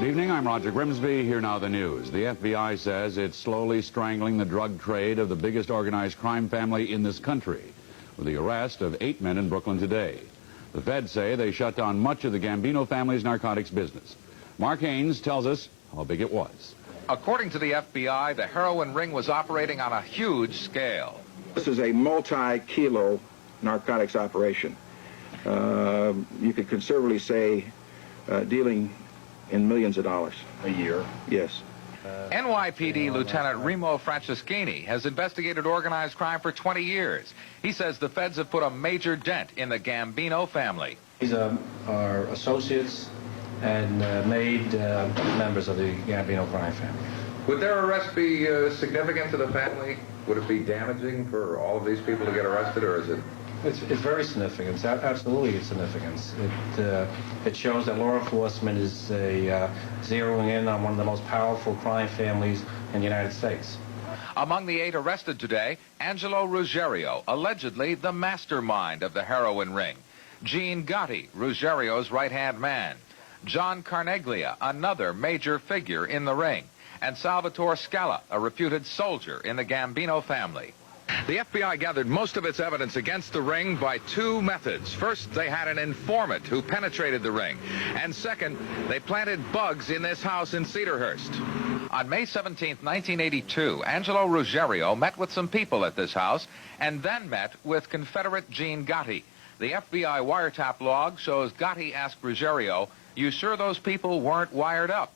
Good evening, I'm Roger Grimsby. Here now the news. The FBI says it's slowly strangling the drug trade of the biggest organized crime family in this country, with the arrest of 8 men in Brooklyn today. The feds say they shut down much of the Gambino family's narcotics business. Mark Haynes tells us how big it was. According to the FBI, the heroin ring was operating on a huge scale. This is a multi-kilo narcotics operation. You could conservatively say dealing in millions of dollars. A year? Yes. NYPD Lieutenant Remo Franceschini has investigated organized crime for 20 years. He says the feds have put a major dent in the Gambino family. These are associates and made members of the Gambino crime family. Would their arrest be significant to the family? Would it be damaging for all of these people to get arrested, or is it? It's very significant. It's absolutely it's significant. It shows that law enforcement is zeroing in on one of the most powerful crime families in the United States. Among the 8 arrested today, Angelo Ruggiero, allegedly the mastermind of the heroin ring. Gene Gotti, Ruggiero's right-hand man. John Carneglia, another major figure in the ring. And Salvatore Scala, a reputed soldier in the Gambino family. The FBI gathered most of its evidence against the ring by 2 methods. First, they had an informant who penetrated the ring. And second, they planted bugs in this house in Cedarhurst. On May 17, 1982, Angelo Ruggiero met with some people at this house and then met with Confederate Gene Gotti. The FBI wiretap log shows Gotti asked Ruggiero, "You sure those people weren't wired up?"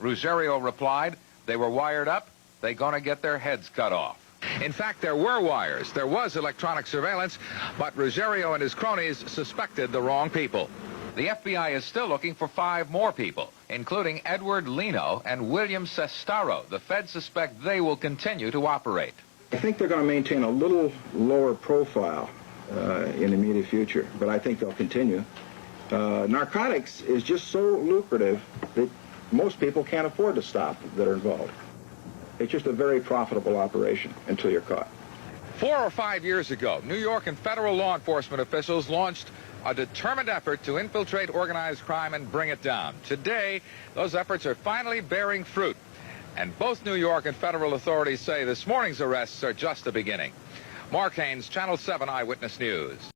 Ruggiero replied, "They were wired up. They gonna get their heads cut off." In fact, there were wires, there was electronic surveillance, but Ruggiero and his cronies suspected the wrong people. The FBI is still looking for 5 more people, including Edward Lino and William Sestaro. The feds suspect they will continue to operate. I think they're going to maintain a little lower profile in the immediate future, but I think they'll continue. Narcotics is just so lucrative that most people can't afford to stop that are involved. It's just a very profitable operation until you're caught. 4 or 5 years ago, New York and federal law enforcement officials launched a determined effort to infiltrate organized crime and bring it down. Today, those efforts are finally bearing fruit. And both New York and federal authorities say this morning's arrests are just the beginning. Mark Haynes, Channel 7 Eyewitness News.